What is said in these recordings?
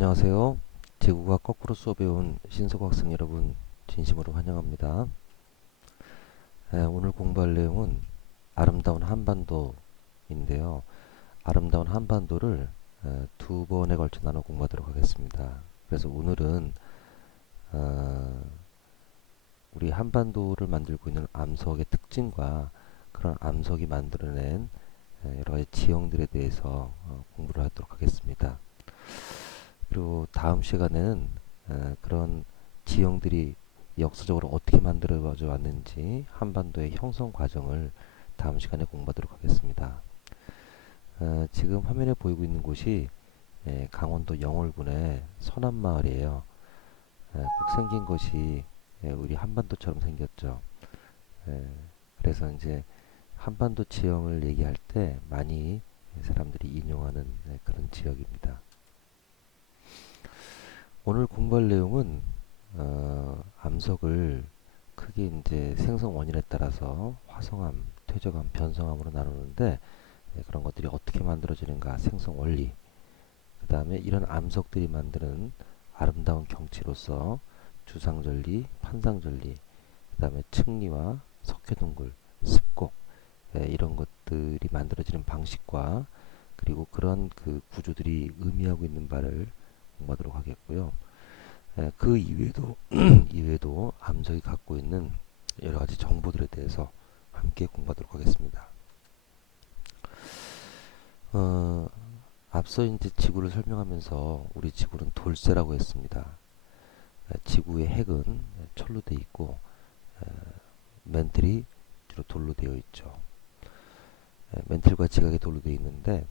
안녕하세요. 지구가 거꾸로 수업에 온 신석 학생 여러분 진심으로 환영합니다. 오늘 공부할 내용은 아름다운 한반도인데요. 아름다운 한반도를 두 번에 걸쳐 나눠 공부하도록 하겠습니다. 그래서 오늘은 어, 우리 한반도를 만들고 있는 암석의 특징과 그런 암석이 만들어낸 여러 가지 지형들에 대해서 공부를 하도록 하겠습니다. 그리고 다음 시간에는 그런 지형들이 역사적으로 어떻게 만들어져 왔는지 한반도의 형성 과정을 다음 시간에 공부하도록 하겠습니다. 지금 화면에 보이고 있는 곳이 강원도 영월군의 서남마을이에요. 꼭 생긴 것이 우리 한반도처럼 생겼죠. 에, 그래서 이제 한반도 지형을 얘기할 때 많이 사람들이 인용하는 그런 지역입니다. 오늘 공부할 내용은 암석을 크게 이제 생성 원인에 따라서 화성암, 퇴적암, 변성암으로 나누는데 그런 것들이 어떻게 만들어지는가, 생성 원리, 그 다음에 이런 암석들이 만드는 아름다운 경치로서 주상절리, 판상절리, 그 다음에 층리와 석회동굴, 습곡 이런 것들이 만들어지는 방식과 그리고 그런 그 구조들이 의미하고 있는 바를 공부하도록 하겠고요. 그 이외에도 이외에도 암석이 갖고 있는 여러 가지 정보들에 대해서 함께 공부하도록 하겠습니다. 어, 앞서 이제 지구를 설명하면서 우리 지구는 돌쇠라고 했습니다. 지구의 핵은 철로 되어 있고 멘틀이 주로 돌로 되어 있죠. 멘틀과 지각이 돌로 되어 있는데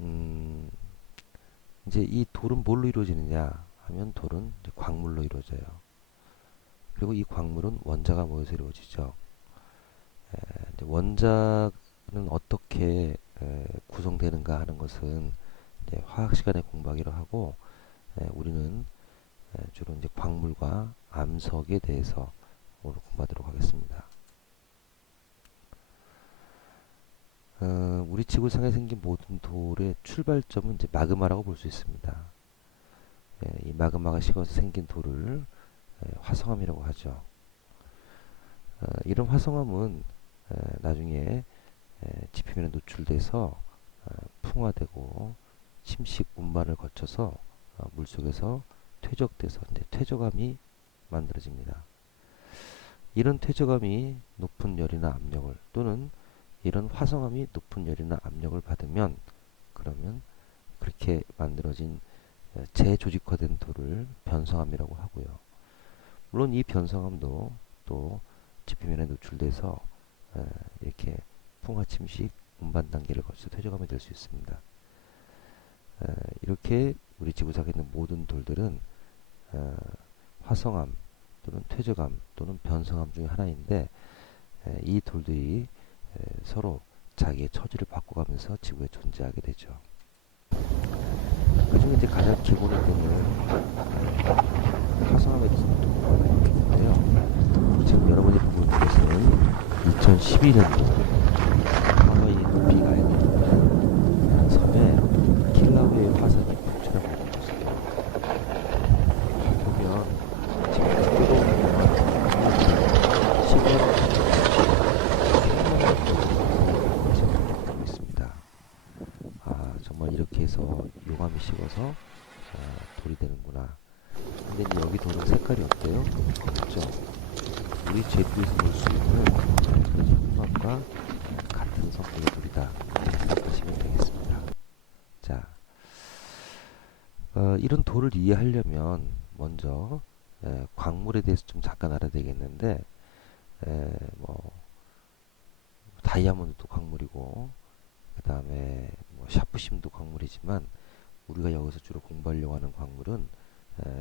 음, 이제 이 돌은 뭘로 이루어지느냐 하면 돌은 이제 광물로 이루어져요. 그리고 이 광물은 원자가 모여서 이루어지죠. 이제 원자는 어떻게 구성되는가 하는 것은 이제 화학 시간에 공부하기로 하고 우리는 주로 이제 광물과 암석에 대해서 오늘 공부하도록 하겠습니다. 우리 지구상에 생긴 모든 돌의 출발점은 이제 마그마라고 볼 수 있습니다. 이 마그마가 식어서 생긴 돌을 화성암이라고 하죠. 이런 화성암은 나중에 지표면에 노출돼서 풍화되고 침식 운반을 거쳐서 물속에서 퇴적돼서 이제 퇴적암이 만들어집니다. 이런 퇴적암이 높은 열이나 압력을 또는 이런 화성암이 높은 열이나 압력을 받으면 그러면 그렇게 만들어진 재조직화된 돌을 변성암이라고 하고요. 물론 이 변성암도 또 지표면에 노출돼서 이렇게 풍화 침식 운반 단계를 거쳐서 퇴적암이 될 수 있습니다. 이렇게 우리 지구상에 있는 모든 돌들은 화성암 또는 퇴적암 또는 변성암 중에 하나인데 이 돌들이 서로 자기의 처지를 바꿔가면서 지구에 존재하게 되죠. 그 중에 이제 가장 기본이 되는 화성암에 대해서 공부하겠는데요. 지금 여러분이 보고 있는 것은 2012년도 하와이 비가 있는 섬에 킬라우에 화산이 폭발하고 있는 모습이에요. 보면 지금 시골 있습니다. 아 정말 이렇게 해서 용암이 식어서 돌이 되는구나. 근데 이제 여기 돌은 색깔이 어때요? 검죠. 우리 제주에서 볼 수 있는 그런 홍합과 같은 성격의 돌이다. 이렇게 생각하시면 되겠습니다. 자, 이런 돌을 이해하려면 먼저 광물에 대해서 좀 잠깐 알아야 되겠는데 뭐 다이아몬드도 광물이고 그 다음에 뭐 샤프심도 광물이지만 우리가 여기서 주로 공부하려고 하는 광물은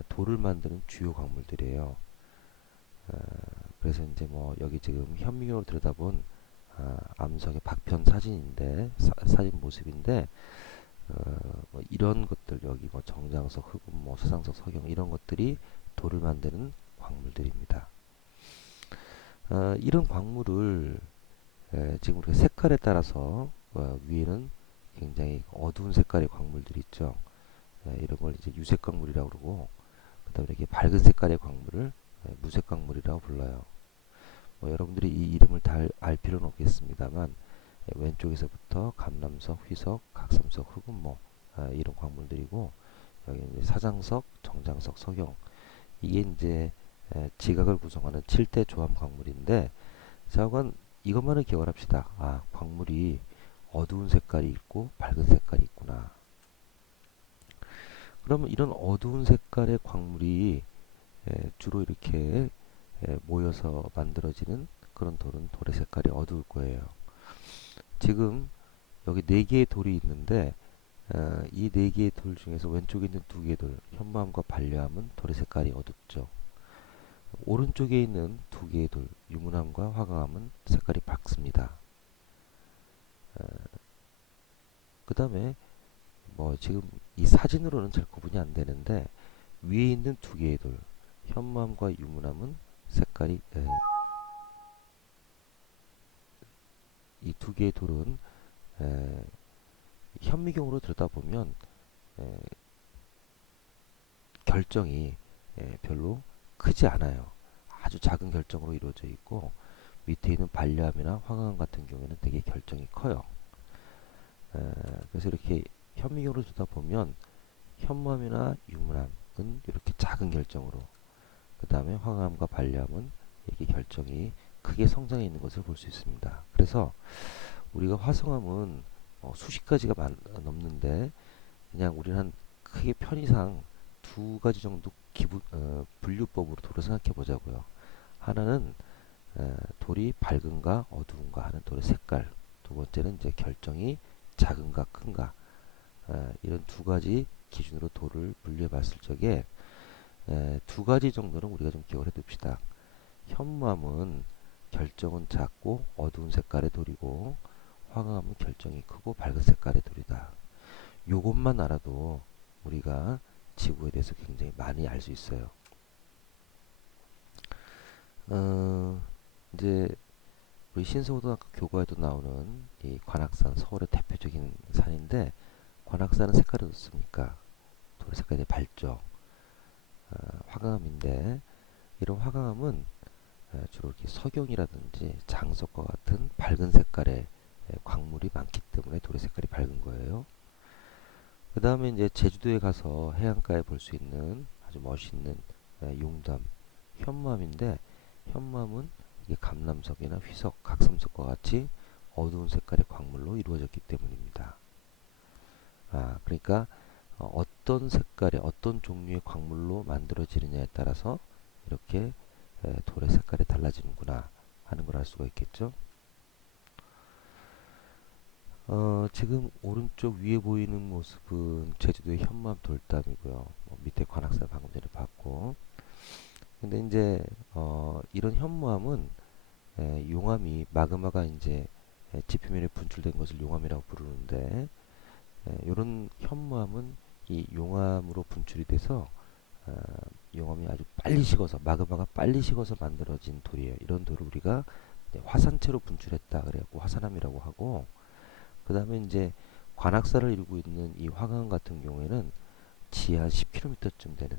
돌을 만드는 주요 광물들이에요. 그래서 이제 뭐 여기 지금 현미경으로 들여다본 암석의 박편 사진인데 사진 모습인데 뭐 이런 것들 여기 뭐 정장석, 흑운, 뭐 서상석, 석영 이런 것들이 돌을 만드는 광물들입니다. 이런 광물을 지금 우리가 색깔에 따라서 위에는 굉장히 어두운 색깔의 광물들이 있죠. 이런 걸 이제 유색 광물이라고 그러고, 그다음에 이렇게 밝은 색깔의 광물을 무색 광물이라고 불러요. 뭐 여러분들이 이 이름을 다 알 필요는 없겠습니다만, 왼쪽에서부터 감람석, 휘석, 각삼석, 흑은 뭐 이런 광물들이고, 여기 이제 사장석, 정장석, 석영, 이게 이제 지각을 구성하는 7대 조합 광물인데, 자, 이것만은 기억을 합시다. 아, 광물이 어두운 색깔이 있고 밝은 색깔이 있구나. 그러면 이런 어두운 색깔의 광물이 주로 이렇게 모여서 만들어지는 그런 돌은 돌의 색깔이 어두울 거예요. 지금 여기 네 개의 돌이 있는데, 이 네 개의 돌 중에서 왼쪽에 있는 두 개의 돌, 현무암과 반려암은 돌의 색깔이 어둡죠. 오른쪽에 있는 두 개의 돌, 유문암과 화강암은 색깔이 밝습니다. 그 다음에 뭐 지금 이 사진으로는 잘 구분이 안 되는데, 위에 있는 두 개의 돌, 현무암과 유문암은 색깔이 이 두 개의 돌은 에, 현미경으로 들여다보면 에, 결정이 별로 크지 않아요. 아주 작은 결정으로 이루어져 있고, 밑에 있는 반려암이나 황암 같은 경우에는 되게 결정이 커요. 그래서 이렇게 현미경으로 들여다보면 현무암이나 유문암은 이렇게 작은 결정으로, 그 다음에 황암과 반려암은 이렇게 결정이 크게 성장해 있는 것을 볼 수 있습니다. 그래서 우리가 화성암은 수십 가지가 넘는데, 그냥 우리는 한 크게 편의상 두 가지 정도 분류법으로 돌을 생각해 보자고요. 하나는 돌이 밝은가 어두운가 하는 돌의 색깔, 두 번째는 이제 결정이 작은가 큰가, 이런 두 가지 기준으로 돌을 분류해 봤을 적에 두 가지 정도는 우리가 좀 기억을 해 둡시다. 현무암은 결정은 작고 어두운 색깔의 돌이고, 화강암은 결정이 크고 밝은 색깔의 돌이다. 요것만 알아도 우리가 지구에 대해서 굉장히 많이 알 수 있어요. 어, 이제 우리 신서고등학교 교과에도 나오는 이 관악산, 서울의 대표적인 산인데, 관악산은 색깔이 어떻습니까? 돌 색깔이 밝죠. 화강암인데, 이런 화강암은 주로 이렇게 석영이라든지 장석과 같은 밝은 색깔의 광물이 많기 때문에 돌의 색깔이 밝은 거예요. 그 다음에 이제 제주도에 가서 해안가에 볼 수 있는 아주 멋있는 용담, 현무암인데, 현무암은 이게 감람석이나 휘석, 각삼석과 같이 어두운 색깔의 광물로 이루어졌기 때문입니다. 그러니까 어떤 색깔의 어떤 종류의 광물로 만들어지느냐에 따라서 이렇게 돌의 색깔이 달라지는구나 하는 걸 알 수가 있겠죠. 지금 오른쪽 위에 보이는 모습은 제주도의 현무암 돌담이고요. 밑에 관악산 방금 전에 봤고, 근데 이제 이런 현무암은 용암이 마그마가 이제 지표면에 분출된 것을 용암이라고 부르는데, 이런 현무암은 이 용암으로 분출이 돼서 어, 용암이 아주 빨리 식어서 마그마가 빨리 식어서 만들어진 돌이에요. 이런 돌을 우리가 화산체로 분출했다 그래갖고 화산암이라고 하고, 그 다음에 이제 관악산을 이루고 있는 이 화강 같은 경우에는 지하 10km쯤 되는,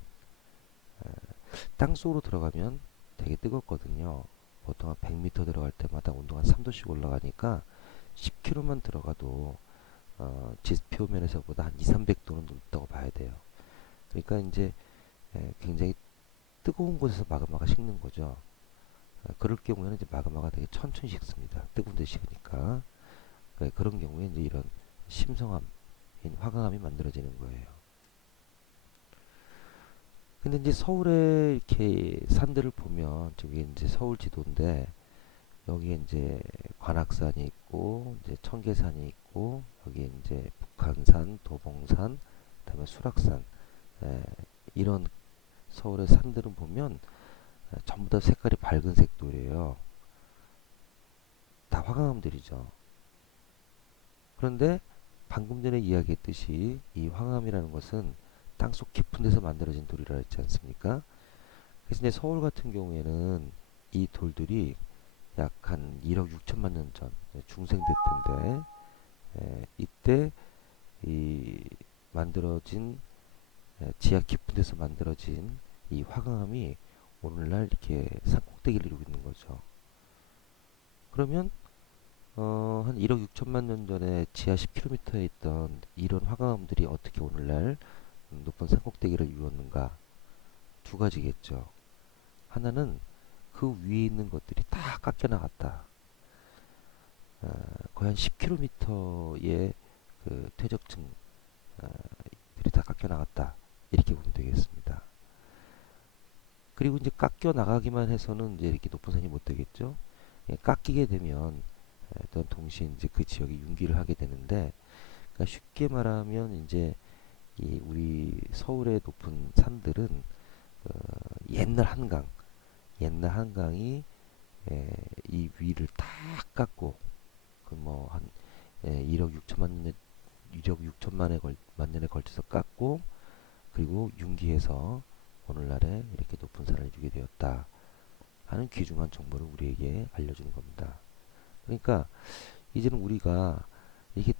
땅속으로 들어가면 되게 뜨겁거든요. 보통 한 100m 들어갈 때마다 온도가 한 3도씩 올라가니까 10km만 들어가도 지표면에서보다 한 2, 300도는 높다고 봐야 돼요. 그러니까 이제 굉장히 뜨거운 곳에서 마그마가 식는 거죠. 그럴 경우에는 이제 마그마가 되게 천천히 식습니다. 뜨거운 데 식으니까. 그런 경우에 이제 이런 심성암인 화강암이 만들어지는 거예요. 근데 이제 서울의 이렇게 산들을 보면, 저기 이제 서울 지도인데, 여기에 이제 관악산이 있고, 이제 청계산이 있고, 여기에 이제 북한산, 도봉산, 그다음에 수락산, 에, 이런 서울의 산들은 보면 전부 다 색깔이 밝은 색돌이에요. 다 화강암들이죠. 그런데 방금 전에 이야기했듯이 이 황암이라는 것은 땅속 깊은 데서 만들어진 돌이라 했지 않습니까? 그래서 이제 서울 같은 경우에는 이 돌들이 약 한 1억 6천만 년 전, 중생대 때인데, 이때 이 만들어진 지하 깊은 데서 만들어진 이 화강암이 오늘날 이렇게 산꼭대기를 이루고 있는 거죠. 그러면 한 1억 6천만 년 전에 지하 10km에 있던 이런 화강암들이 어떻게 오늘날 높은 산꼭대기를 이루었는가? 두 가지겠죠. 하나는 그 위에 있는 것들이 다 깎여 나갔다. 거의 한 10km의 그 퇴적층 들이 다 깎여 나갔다. 이렇게 보면 되겠습니다. 그리고 이제 깎여 나가기만 해서는 이제 이렇게 높은 산이 못 되겠죠. 깎이게 되면 또 동시에 이제 그 지역이 융기를 하게 되는데, 그러니까 쉽게 말하면 이제 이 우리 서울의 높은 산들은 옛날 한강, 옛날 한강이 이 위를 다 깎고 그 뭐 한 1억 6천만 년, 1억 6천만에 만 년에 걸쳐서 깎고 그리고 융기해서 오늘날에 이렇게 높은 산을 이루게 되었다 하는 귀중한 정보를 우리에게 알려주는 겁니다. 그러니까 이제는 우리가 이게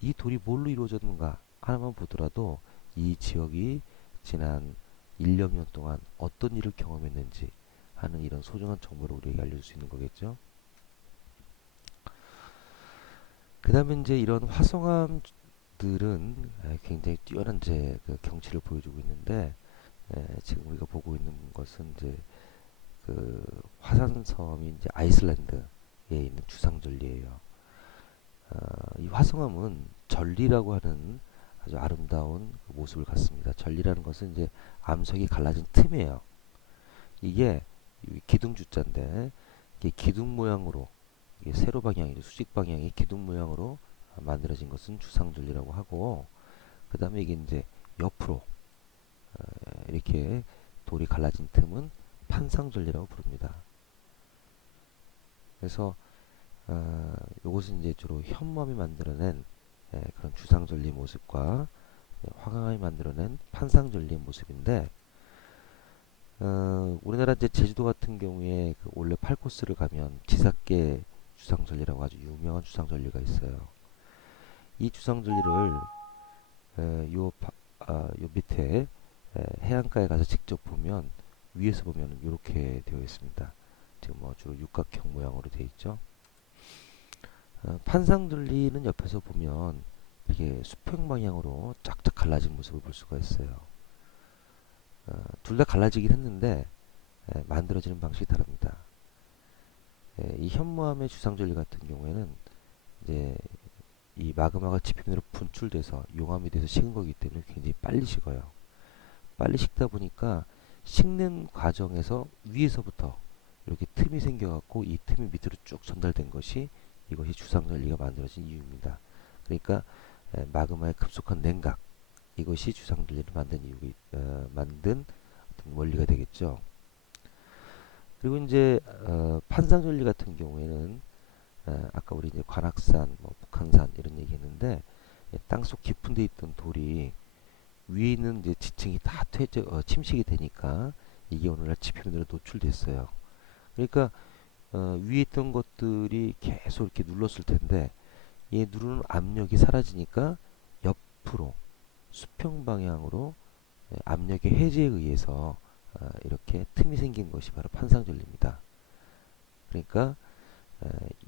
이 돌이 뭘로 이루어졌는가 하나만 보더라도 이 지역이 지난 1억 년 동안 어떤 일을 경험했는지 하는 이런 소중한 정보를 우리에게 알려줄 수 있는 거겠죠. 그 다음에 이제 이런 화성암들은 굉장히 뛰어난 이제 그 경치를 보여주고 있는데, 지금 우리가 보고 있는 것은 이제 그 화산섬이 이제 아이슬란드에 있는 주상절리예요. 이 화성암은 전리라고 하는 아주 아름다운 그 모습을 갖습니다. 전리라는 것은 이제 암석이 갈라진 틈이에요. 이게 기둥주자인데 이게 기둥 모양으로, 이게 세로 방향이죠. 수직 방향이 기둥 모양으로 만들어진 것은 주상절리라고 하고, 그 다음에 이게 이제 옆으로 이렇게 돌이 갈라진 틈은 판상절리라고 부릅니다. 그래서 이것은 이제 주로 현무암이 만들어낸 그런 주상절리 모습과 화강암이 만들어낸 판상절리의 모습인데, 우리나라 이제 제주도 같은 경우에 그 원래 8코스를 가면 지삭계 주상절리라고 아주 유명한 주상절리가 있어요. 이 주상절리를 요 밑에 해안가에 가서 직접 보면, 위에서 보면 이렇게 되어 있습니다. 지금 뭐 주로 육각형 모양으로 되어 있죠. 판상들리는 옆에서 보면 이게 수평 방향으로 쫙쫙 갈라진 모습을 볼 수가 있어요. 둘 다 갈라지긴 했는데 만들어지는 방식이 다릅니다. 이 현무암의 주상절리 같은 경우에는 이제 이 마그마가 지표면으로 분출돼서 용암이 돼서 식은 거기 때문에 굉장히 빨리 식어요. 빨리 식다 보니까 식는 과정에서 위에서부터 이렇게 틈이 생겨갖고 이 틈이 밑으로 쭉 전달된 것이, 이것이 주상절리가 만들어진 이유입니다. 그러니까 마그마의 급속한 냉각, 이것이 주상절리를 만든 만든 어떤 원리가 되겠죠. 그리고 이제 판상절리 같은 경우에는 아까 우리 이제 관악산, 뭐 북한산 이런 얘기했는데, 땅속 깊은 데 있던 돌이 위에 있는 이제 지층이 다 침식이 되니까 이게 오늘날 지표면으로 노출됐어요. 그러니까 위에 있던 것들이 계속 이렇게 눌렀을 텐데, 이 누르는 압력이 사라지니까 옆으로 수평 방향으로 압력의 해제에 의해서 이렇게 틈이 생긴 것이 바로 판상절리입니다. 그러니까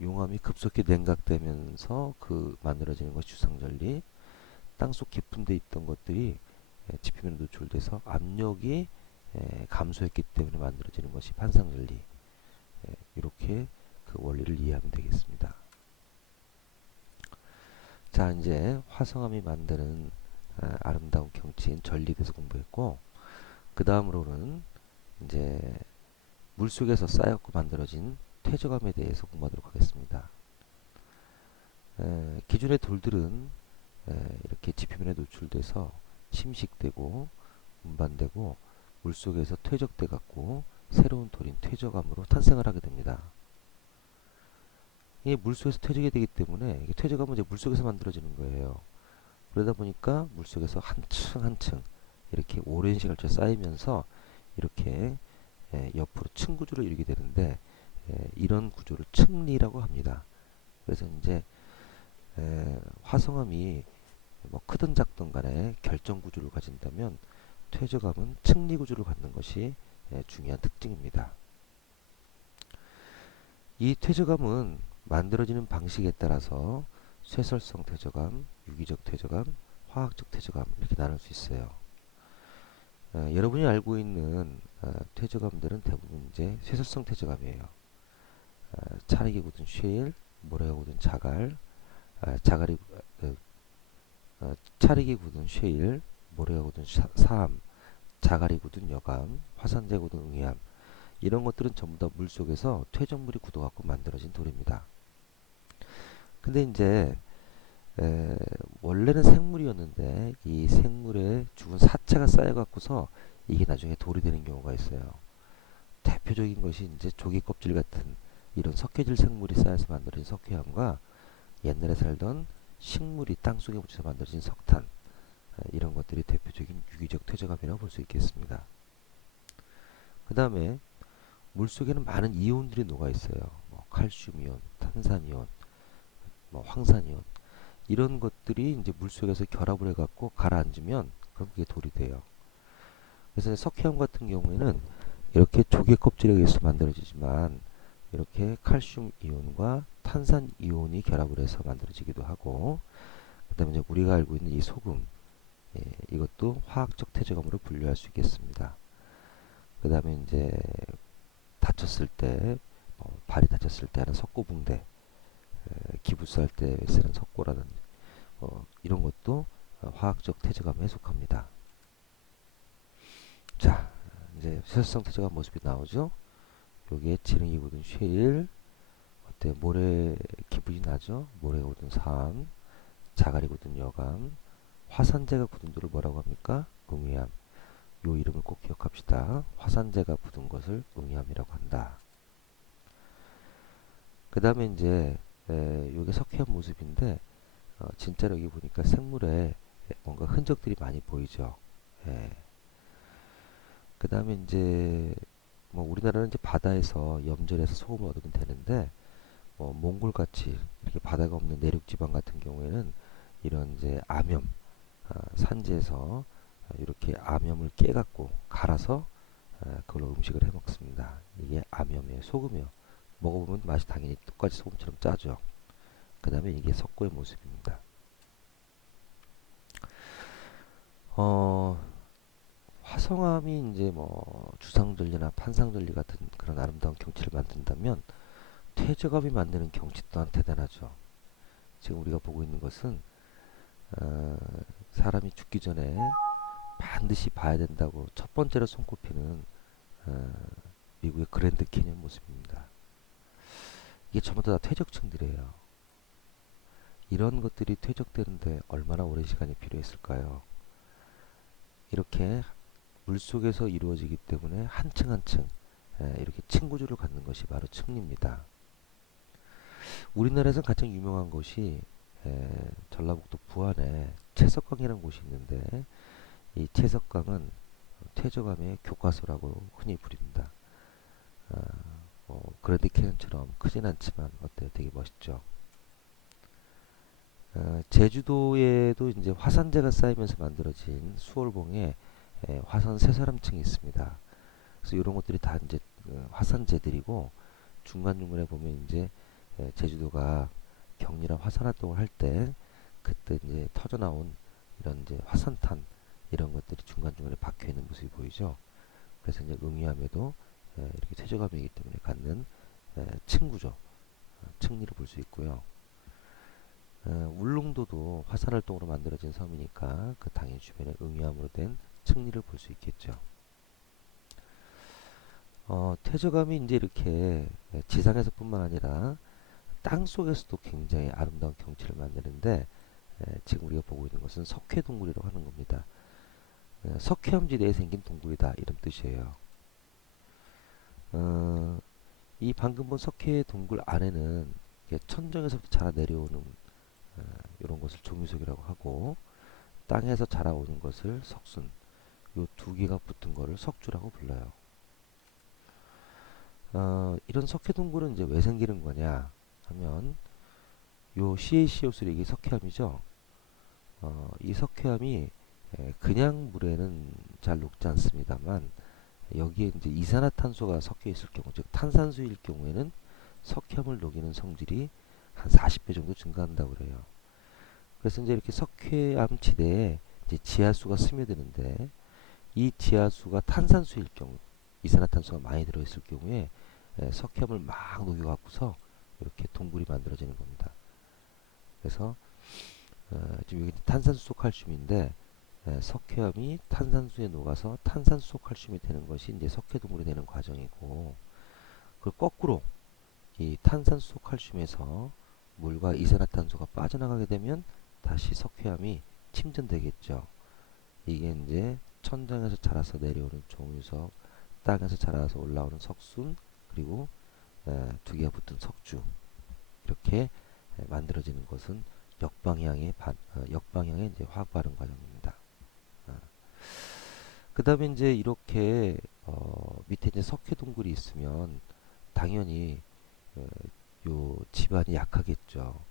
용암이 급속히 냉각되면서 그 만들어지는 것이 주상절리, 땅속 깊은 데 있던 것들이 지표면에 노출돼서 압력이 감소했기 때문에 만들어지는 것이 판상절리. 이렇게 그 원리를 이해하면 되겠습니다. 자, 이제 화성암이 만드는 아름다운 경치인 전리에 대해서 공부했고, 그 다음으로는 이제 물속에서 쌓였고 만들어진 퇴적암에 대해서 공부하도록 하겠습니다. 기존의 돌들은 이렇게 지표면에 노출돼서 침식되고 운반되고 물속에서 퇴적돼 갖고 새로운 돌인 퇴적암으로 탄생을 하게 됩니다. 이게 물속에서 퇴적이 되기 때문에 이게 퇴적암은 이제 물속에서 만들어지는 거예요. 그러다 보니까 물속에서 한층 한층 이렇게 오랜 시간을 쌓이면서 이렇게 옆으로 층 구조를 이루게 되는데, 이런 구조를 층리라고 합니다. 그래서 이제 화성암이 뭐 크든 작든 간에 결정 구조를 가진다면 퇴적암은 층리 구조를 갖는 것이 중요한 특징입니다. 이 퇴적암은 만들어지는 방식에 따라서 쇠설성 퇴적암, 유기적 퇴적암, 화학적 퇴적암 이렇게 나눌 수 있어요. 여러분이 알고 있는 퇴적암들은 대부분 이제 쇠설성 퇴적암이에요. 차르게 굳은 쉐일, 모래가 굳은 자갈, 자갈이 차르게 굳은 쉐일, 모래가 굳은 사암, 자갈이 굳은 여감, 화산재 굳은 응해암 이런 것들은 전부 다 물속에서 퇴적물이 굳어갖고 만들어진 돌입니다. 근데 이제 원래는 생물이었는데 이 생물에 죽은 사체가 쌓여갖고서 이게 나중에 돌이 되는 경우가 있어요. 대표적인 것이 이제 조개 껍질 같은 이런 석회질 생물이 쌓여서 만들어진 석회암과 옛날에 살던 식물이 땅속에 묻혀서 만들어진 석탄 이런 것들이 대표적인 유기적 퇴적암이라고 볼 수 있겠습니다. 그 다음에 물속에는 많은 이온들이 녹아 있어요. 뭐 칼슘 이온, 탄산 이온, 뭐 황산 이온 이런 것들이 이제 물속에서 결합을 해갖고 가라앉으면 그럼 그게 돌이 돼요. 그래서 석회암 같은 경우에는 이렇게 조개 껍질에 의해서 만들어지지만 이렇게 칼슘 이온과 탄산 이온이 결합을 해서 만들어지기도 하고 그 다음에 이제 우리가 알고 있는 이 소금 이것도 화학적 퇴적암으로 분류할 수 있겠습니다. 그 다음에 이제 다쳤을 때 발이 다쳤을 때 하는 석고붕대 기부스할 때 쓰는 석고라는 이런 것도 화학적 퇴적암에 속합니다. 자, 이제 쇠설성 퇴적암 모습이 나오죠. 여기에 지능이 굳은 쉐일, 어때 모래 기분이 나죠. 모래가 굳은 사암, 자갈이 굳은 여감, 화산재가 굳은 돌을 뭐라고 합니까? 응위암. 요 이름을 꼭 기억합시다. 화산재가 굳은 것을 응위암이라고 한다. 그 다음에 이제 요게 석회암 모습인데 진짜로 여기 보니까 생물에 뭔가 흔적들이 많이 보이죠. 그 다음에 이제 뭐 우리나라는 이제 바다에서 염전해서 소금을 얻으면 되는데 몽골같이 이렇게 바다가 없는 내륙지방 같은 경우에는 이런 이제 암염 산지에서 이렇게 암염을 깨갖고 갈아서 그걸로 음식을 해 먹습니다. 이게 암염이에요. 소금이요. 먹어보면 맛이 당연히 똑같이 소금처럼 짜죠. 그 다음에 이게 석고의 모습입니다. 화성암이 이제 뭐 주상절리나 판상절리 같은 그런 아름다운 경치를 만든다면 퇴적암이 만드는 경치 또한 대단하죠. 지금 우리가 보고 있는 것은 사람이 죽기 전에 반드시 봐야 된다고 첫 번째로 손꼽히는 미국의 그랜드 캐니언 모습입니다. 이게 전부 다 퇴적층들이에요. 이런 것들이 퇴적되는데 얼마나 오랜 시간이 필요했을까요? 이렇게 물속에서 이루어지기 때문에 한 층 한 층 이렇게 층구조를 갖는 것이 바로 층리입니다. 우리나라에서 가장 유명한 곳이 전라북도 부안에 채석강이라는 곳이 있는데 이 채석강은 퇴적암의 교과서라고 흔히 부릅니다. 그랜드 캐년처럼 크진 않지만 어때요? 되게 멋있죠. 제주도에도 이제 화산재가 쌓이면서 만들어진 수월봉에 화산 쇠사람층이 있습니다. 그래서 이런 것들이 다 이제 화산재들이고 중간중간에 보면 이제 제주도가 격렬한 화산 활동을 할 때 그때 이제 터져 나온 이런 이제 화산탄 이런 것들이 중간중간에 박혀 있는 모습이 보이죠. 그래서 이제 응위암에도 이렇게 퇴적암이기 때문에 갖는 층구조, 층리를 볼 수 있고요. 울릉도도 화산 활동으로 만들어진 섬이니까 그 당연 주변에 응위암으로 된 층리를 볼 수 있겠죠. 퇴적암이 이제 이렇게 지상에서뿐만 아니라 땅 속에서도 굉장히 아름다운 경치를 만드는데 지금 우리가 보고 있는 것은 석회 동굴이라고 하는 겁니다. 석회암지대에 생긴 동굴이다 이런 뜻이에요. 이 방금 본 석회 동굴 안에는 천정에서부터 자라 내려오는 이런 것을 조미석이라고 하고 땅에서 자라오는 것을 석순 요 두 개가 붙은 거를 석주라고 불러요. 이런 석회 동굴은 이제 왜 생기는 거냐 하면 요 CaCO3 이게 석회암이죠. 이 석회암이 그냥 물에는 잘 녹지 않습니다만 여기에 이제 이산화탄소가 섞여 있을 경우, 즉 탄산수일 경우에는 석회암을 녹이는 성질이 한 40배 정도 증가한다고 그래요. 그래서 이제 이렇게 석회암 지대에 이제 지하수가 스며드는데 이 지하수가 탄산수일 경우, 이산화탄소가 많이 들어있을 경우에 석회암을 막 녹여갖고서 이렇게 동굴이 만들어지는 겁니다. 그래서 지금 여기 탄산수소 칼슘인데 석회암이 탄산수에 녹아서 탄산수소 칼슘이 되는 것이 이제 석회 동굴이 되는 과정이고, 그 거꾸로 이 탄산수소 칼슘에서 물과 이산화탄소가 빠져나가게 되면 다시 석회암이 침전되겠죠. 이게 이제 천장에서 자라서 내려오는 종유석, 땅에서 자라서 올라오는 석순, 그리고 두 개가 붙은 석주, 이렇게 만들어지는 것은 역방향의 이제 화학 발음 과정입니다. 그 다음에 이제 이렇게 밑에 이제 석회 동굴이 있으면 당연히 어, 요 집안이 약하겠죠.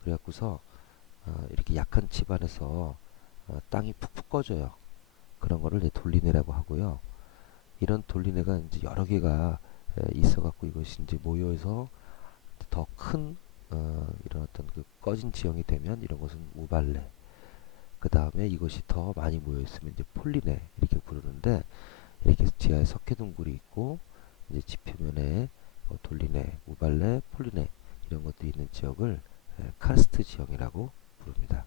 그래갖고서 이렇게 약한 집안에서 땅이 푹푹 꺼져요. 그런 거를 이제 돌리내라고 하고요. 이런 돌리내가 이제 여러 개가 있어갖고 이것이 이제 모여서 더 큰 이런 어떤 그 꺼진 지형이 되면 이런 것은 우발래. 그 다음에 이것이 더 많이 모여 있으면 이제 폴리네 이렇게 부르는데, 이렇게 지하에 석회동굴이 있고 이제 지표면에 돌리네, 우발래, 폴리네 이런 것들이 있는 지역을 카르스트 지형이라고 부릅니다.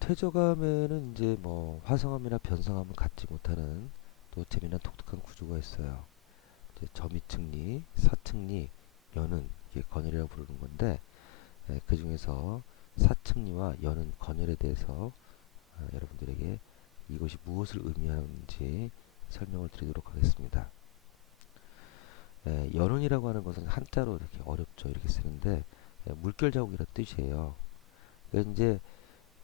퇴적암에는 이제 뭐 화성암이나 변성암은 갖지 못하는 또 재미난 독특한 구조가 있어요. 이제 점이층리, 사층리, 연은 이게 건열이라고 부르는 건데, 그 중에서 사층리와 연은 건열에 대해서 여러분들에게 이것이 무엇을 의미하는지 설명을 드리도록 하겠습니다. 연운이라고 하는 것은 한자로 이렇게 어렵죠. 이렇게 쓰는데 물결 자국이라는 뜻이에요. 그래서 이제 예를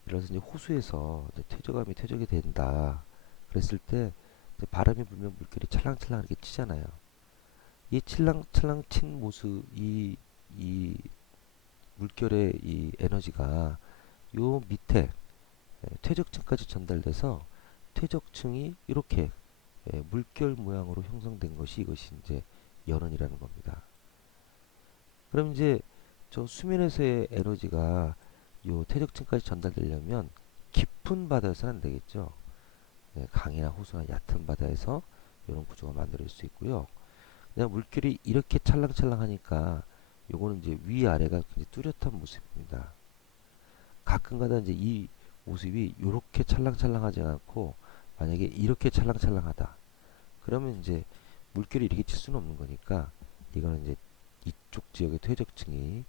들어서 이제 호수에서 이제 퇴적암이 퇴적이 된다. 그랬을 때 이제 바람이 불면 물결이 찰랑찰랑 이렇게 치잖아요. 이 찰랑찰랑 친 모습, 이 물결의 이 에너지가 요 밑에 퇴적층까지 전달돼서 퇴적층이 이렇게 물결 모양으로 형성된 것이 이것이 이제 연원이라는 겁니다. 그럼 이제 저 수면에서의 에너지가 요 퇴적층까지 전달되려면 깊은 바다에서는 안 되겠죠. 강이나 호수나 얕은 바다에서 이런 구조가 만들어질 수 있고요. 그냥 물결이 이렇게 찰랑찰랑하니까 요거는 이제 위아래가 굉장히 뚜렷한 모습입니다. 가끔가다 이제 이 모습이 이렇게 찰랑찰랑하지 않고 만약에 이렇게 찰랑찰랑하다. 그러면 이제 물결이 이렇게 칠 수는 없는 거니까 이거는 이제 이쪽 지역의 퇴적층이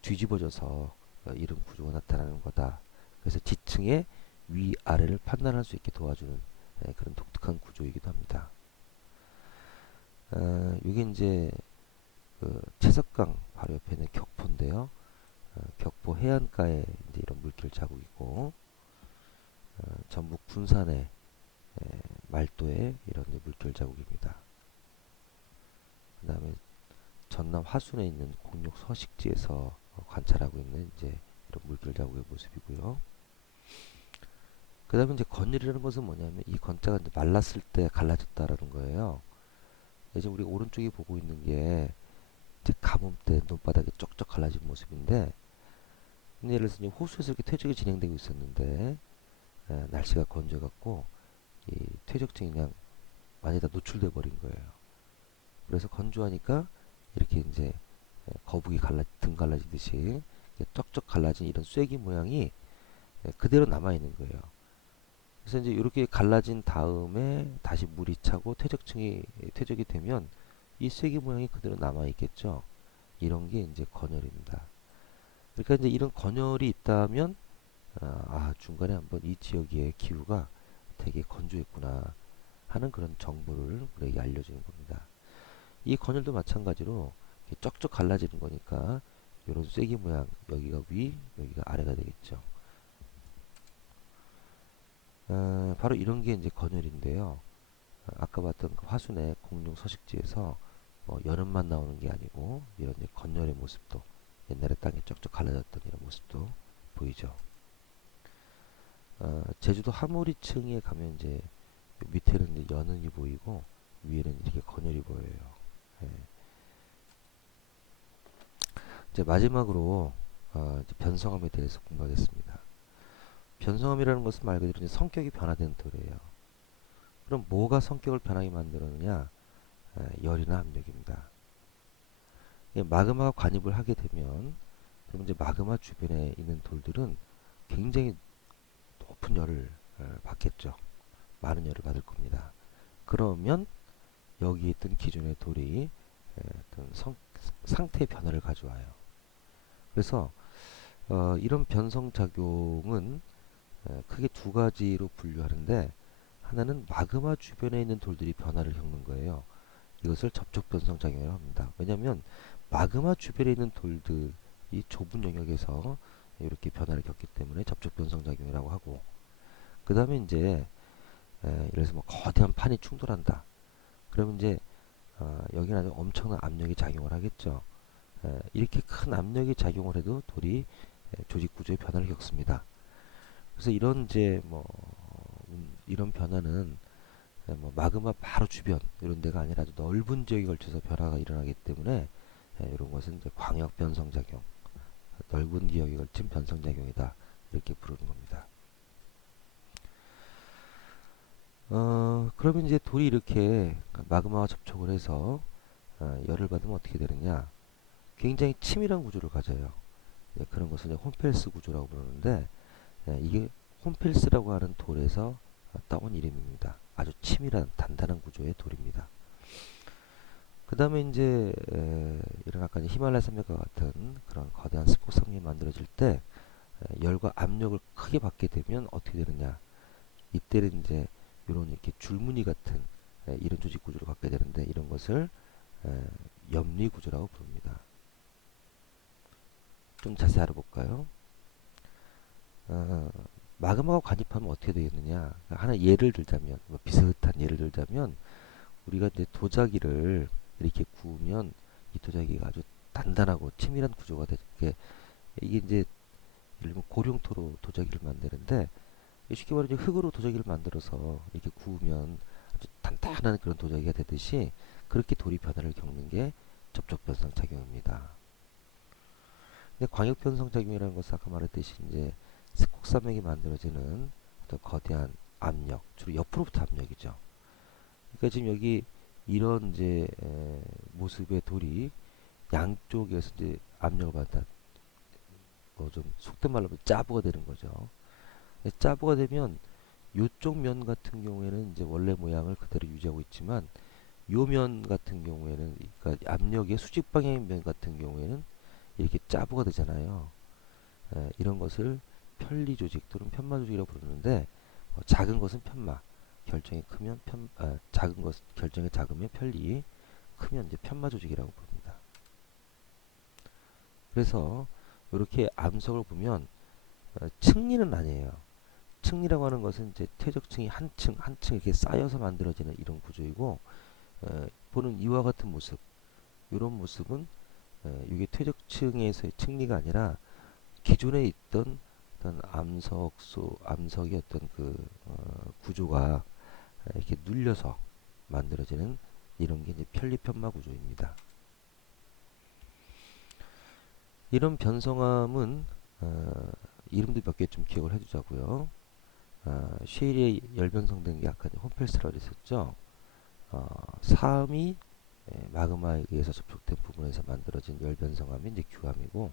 뒤집어져서 이런 구조가 나타나는 거다. 그래서 지층의 위아래를 판단할 수 있게 도와주는 그런 독특한 구조이기도 합니다. 이게 이제 그 채석강 바로 옆에 있는 격포인데요. 격포 해안가에 이제 이런 물결 자국이고, 전북 군산의 말도에 이런 이제 물결 자국입니다. 그 다음에 전남 화순에 있는 공룡 서식지에서 관찰하고 있는 이제 이런 물결 자국의 모습이고요. 그 다음에 이제 건율이라는 것은 뭐냐면 이 건자가 이제 말랐을 때 갈라졌다라는 거예요. 이제 우리가 오른쪽에 보고 있는 게 이제 가뭄 때 눈바닥이 쪽쪽 갈라진 모습인데, 근데 예를 들어서 이제 호수에서 이렇게 퇴적이 진행되고 있었는데 날씨가 건조해갖고 이 퇴적층이 그냥 많이 다 노출돼 버린 거예요. 그래서 건조하니까 이렇게 이제 거북이 등 갈라지듯이 쩍쩍 갈라진 이런 쐐기 모양이 그대로 남아 있는 거예요. 그래서 이제 이렇게 갈라진 다음에 다시 물이 차고 퇴적층이 퇴적이 되면 이 쐐기 모양이 그대로 남아 있겠죠. 이런 게 이제 건열입니다. 그러니까 이제 이런 건열이 있다면 중간에 한번 이 지역의 기후가 되게 건조했구나 하는 그런 정보를 우리에게 알려주는 겁니다. 이 건열도 마찬가지로 쩍쩍 갈라지는 거니까 이런 쐐기 모양, 여기가 위, 여기가 아래가 되겠죠. 바로 이런 게 이제 건열인데요. 아까 봤던 그 화순의 공룡 서식지에서 여름만 나오는 게 아니고 이런 이제 건열의 모습도, 옛날에 땅이 쩍쩍 갈라졌던 이런 모습도 보이죠. 제주도 하모리층에 가면 이제 밑에는 이제 연은이 보이고 위에는 이렇게 건열이 보여요. 예. 이제 마지막으로 이제 변성암에 대해서 공부하겠습니다. 변성암이라는 것은 말 그대로 이제 성격이 변화되는 돌이에요. 그럼 뭐가 성격을 변하게 만들었느냐? 열이나 압력입니다. 마그마가 관입을 하게 되면 그럼 이제 마그마 주변에 있는 돌들은 굉장히 높은 열을 받겠죠. 많은 열을 받을 겁니다. 그러면 여기 있던 기존의 돌이 어떤 상태의 변화를 가져와요. 그래서 이런 변성 작용은 크게 두 가지로 분류하는데 하나는 마그마 주변에 있는 돌들이 변화를 겪는 거예요. 이것을 접촉 변성 작용이라고 합니다. 왜냐하면 마그마 주변에 있는 돌들이 좁은 영역에서 이렇게 변화를 겪기 때문에 접촉 변성 작용이라고 하고, 그 다음에 이제 예를 들어서 뭐 거대한 판이 충돌한다. 그러면 이제 여기는 아주 엄청난 압력이 작용을 하겠죠. 이렇게 큰 압력이 작용을 해도 돌이 조직 구조의 변화를 겪습니다. 그래서 이런 이제 뭐 이런 변화는 뭐 마그마 바로 주변 이런 데가 아니라 아주 넓은 지역에 걸쳐서 변화가 일어나기 때문에 이런 것은 이제 광역 변성 작용, 넓은 지역에 걸친 변성 작용이다 이렇게 부르는 겁니다. 그러면 이제 돌이 이렇게 마그마와 접촉을 해서 열을 받으면 어떻게 되느냐? 굉장히 치밀한 구조를 가져요. 그런 것을 이제 홈펠스 구조라고 부르는데 이게 홈펠스라고 하는 돌에서 따온 이름입니다. 아주 치밀한 단단한 구조의 돌입니다. 그 다음에 이제 이런 아까 히말라야 산맥과 같은 그런 거대한 스포섬이 만들어질 때 열과 압력을 크게 받게 되면 어떻게 되느냐? 이때는 이제 이런 이렇게 줄무늬 같은 이런 조직 구조를 갖게 되는데 이런 것을 염리 구조라고 부릅니다. 좀 자세히 알아볼까요? 마그마가 관입하면 어떻게 되겠느냐? 하나 예를 들자면 뭐 비슷한 예를 들자면 우리가 이제 도자기를 이렇게 구우면 이 도자기가 아주 단단하고 치밀한 구조가 되게 이게 이제 예를 들면 고룡토로 도자기를 만드는데 쉽게 말하면 흙으로 도자기를 만들어서 이렇게 구우면 아주 단단한 그런 도자기가 되듯이 그렇게 돌이 변화를 겪는 게 접촉 변성 작용입니다. 근데 광역 변성 작용이라는 것은 아까 말했듯이 이제 스콕산맥이 만들어지는 어떤 거대한 압력, 주로 옆으로부터 압력이죠. 그러니까 지금 여기 이런 이제 모습의 돌이 양쪽에서 이제 압력을 받다 뭐 좀 속된 말로 하면 짜부가 되는 거죠. 짜부가 되면 요쪽 면 같은 경우에는 이제 원래 모양을 그대로 유지하고 있지만 요 면 같은 경우에는 그러니까 압력의 수직 방향의 면 같은 경우에는 이렇게 짜부가 되잖아요. 이런 것을 편리 조직 또는 편마 조직이라고 부르는데 작은 것은 편마, 결정이 크면 작은 것 결정이 작으면 편리, 크면 이제 편마 조직이라고 부릅니다. 그래서 이렇게 암석을 보면 층리는 아니에요. 층리라고 하는 것은 이제 퇴적층이 한 층 한 층 이렇게 쌓여서 만들어지는 이런 구조이고 보는 이와 같은 모습, 이런 모습은 이게 퇴적층에서의 층리가 아니라 기존에 있던 어떤 암석의 어떤 그 구조가 이렇게 눌려서 만들어지는 이런 게 이제 편리편마 구조입니다. 이런 변성함은 이름도 몇 개 좀 기억을 해두자고요. 쉐일에 열변성된 게 아까 홈펠스라고 했었죠. 사음이 마그마에 의해서 접촉된 부분에서 만들어진 열변성함이 이제 규함이고,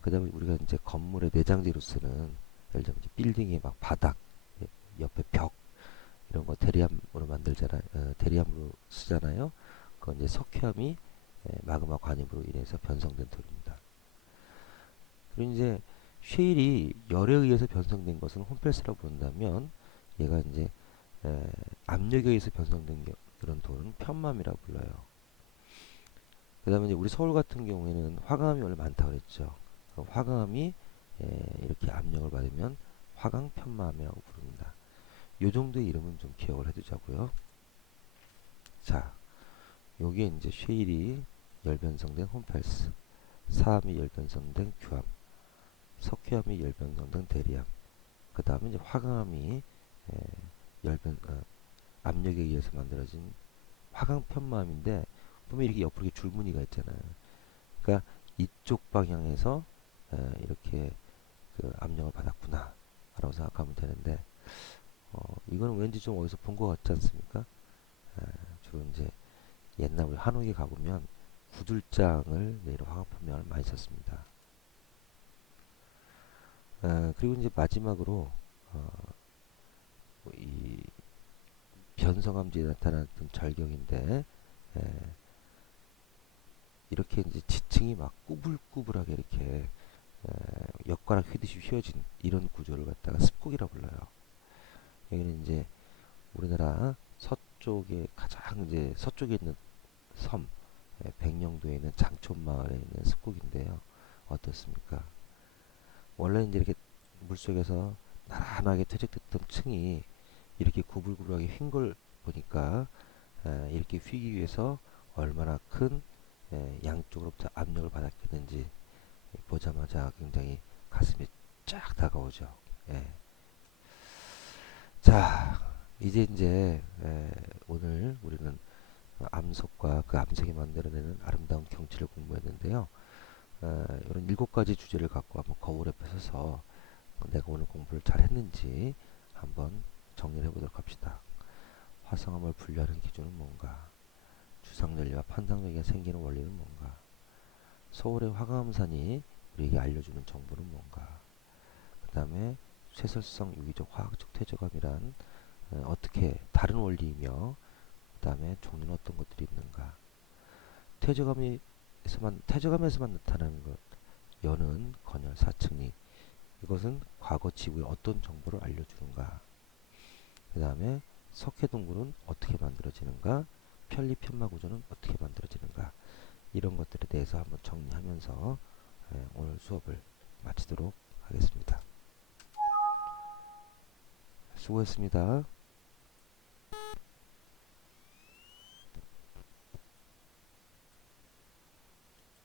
그 다음에 우리가 이제 건물의 내장재로 쓰는 예를 들면 빌딩의 막 바닥, 옆에 벽 이런 거 대리암으로 만들잖아요. 대리암으로 쓰잖아요. 그건 이제 석회암이 마그마 관입으로 인해서 변성된 돌입니다. 그리고 이제 쉐일이 열에 의해서 변성된 것은 홈펠스라고 부른다면 얘가 이제 압력에 의해서 변성된 그런 돌은 편맘이라고 불러요. 그 다음에 이제 우리 서울 같은 경우에는 화강암이 원래 많다고 그랬죠. 화강암이 이렇게 압력을 받으면 화강 편마암이라고 부릅니다. 요 정도의 이름은 좀 기억을 해두자고요. 자, 요게 이제 쉐일이 열변성된 홈펠스, 사암이 열변성된 규암, 석회암이 열변성된 대리암, 그 다음에 이제 화강암이 에, 압력에 의해서 만들어진 화강편마암인데 보면 이렇게 옆으로 이렇게 줄무늬가 있잖아요. 그러니까 이쪽 방향에서 이렇게 그 압력을 받았구나 라고 생각하면 되는데 이거는 왠지 좀 어디서 본 것 같지 않습니까? 주로 이제 옛날 우리 한옥에 가보면 구들장을 이런 화강편마암을 많이 썼습니다. 그리고 이제 마지막으로 어, 이 변성암지에 나타났던 절경인데 에, 이렇게 이제 지층이 막 꾸불꾸불하게 이렇게 엿가락 휘듯이 휘어진 이런 구조를 갖다가 습곡이라고 불러요. 여기는 이제 우리나라 서쪽에 가장 이제 서쪽에 있는 섬 백령도에 있는 장촌마을에 있는 습곡인데요. 어떻습니까? 원래 이제 이렇게 물속에서 나란하게 퇴적됐던 층이 이렇게 구불구불하게 휜 걸 보니까 이렇게 휘기 위해서 얼마나 큰 양쪽으로부터 압력을 받았겠는지 보자마자 굉장히 가슴이 쫙 다가오죠. 예. 자, 이제 오늘 우리는 암석과 그 암석이 만들어내는 아름다운 경치를 공부했는데요. 이런 7가지 주제를 갖고 한번 거울에 펴서 내가 오늘 공부를 잘 했는지 한번 정리를 해보도록 합시다. 화성암을 분류하는 기준은 뭔가? 주상절리와 판상절리가 생기는 원리는 뭔가? 서울의 화강암산이 우리에게 알려주는 정보는 뭔가? 그 다음에 쇠설성 유기적 화학적 퇴적암이란 어떻게 다른 원리이며 그 다음에 종류는 어떤 것들이 있는가? 퇴적암에서만 나타나는 것 연은, 건열, 사층리 이것은 과거 지구의 어떤 정보를 알려주는가? 그 다음에 석회동굴은 어떻게 만들어지는가? 편리편마 구조는 어떻게 만들어지는가? 이런 것들에 대해서 한번 정리하면서 오늘 수업을 마치도록 하겠습니다. 수고했습니다.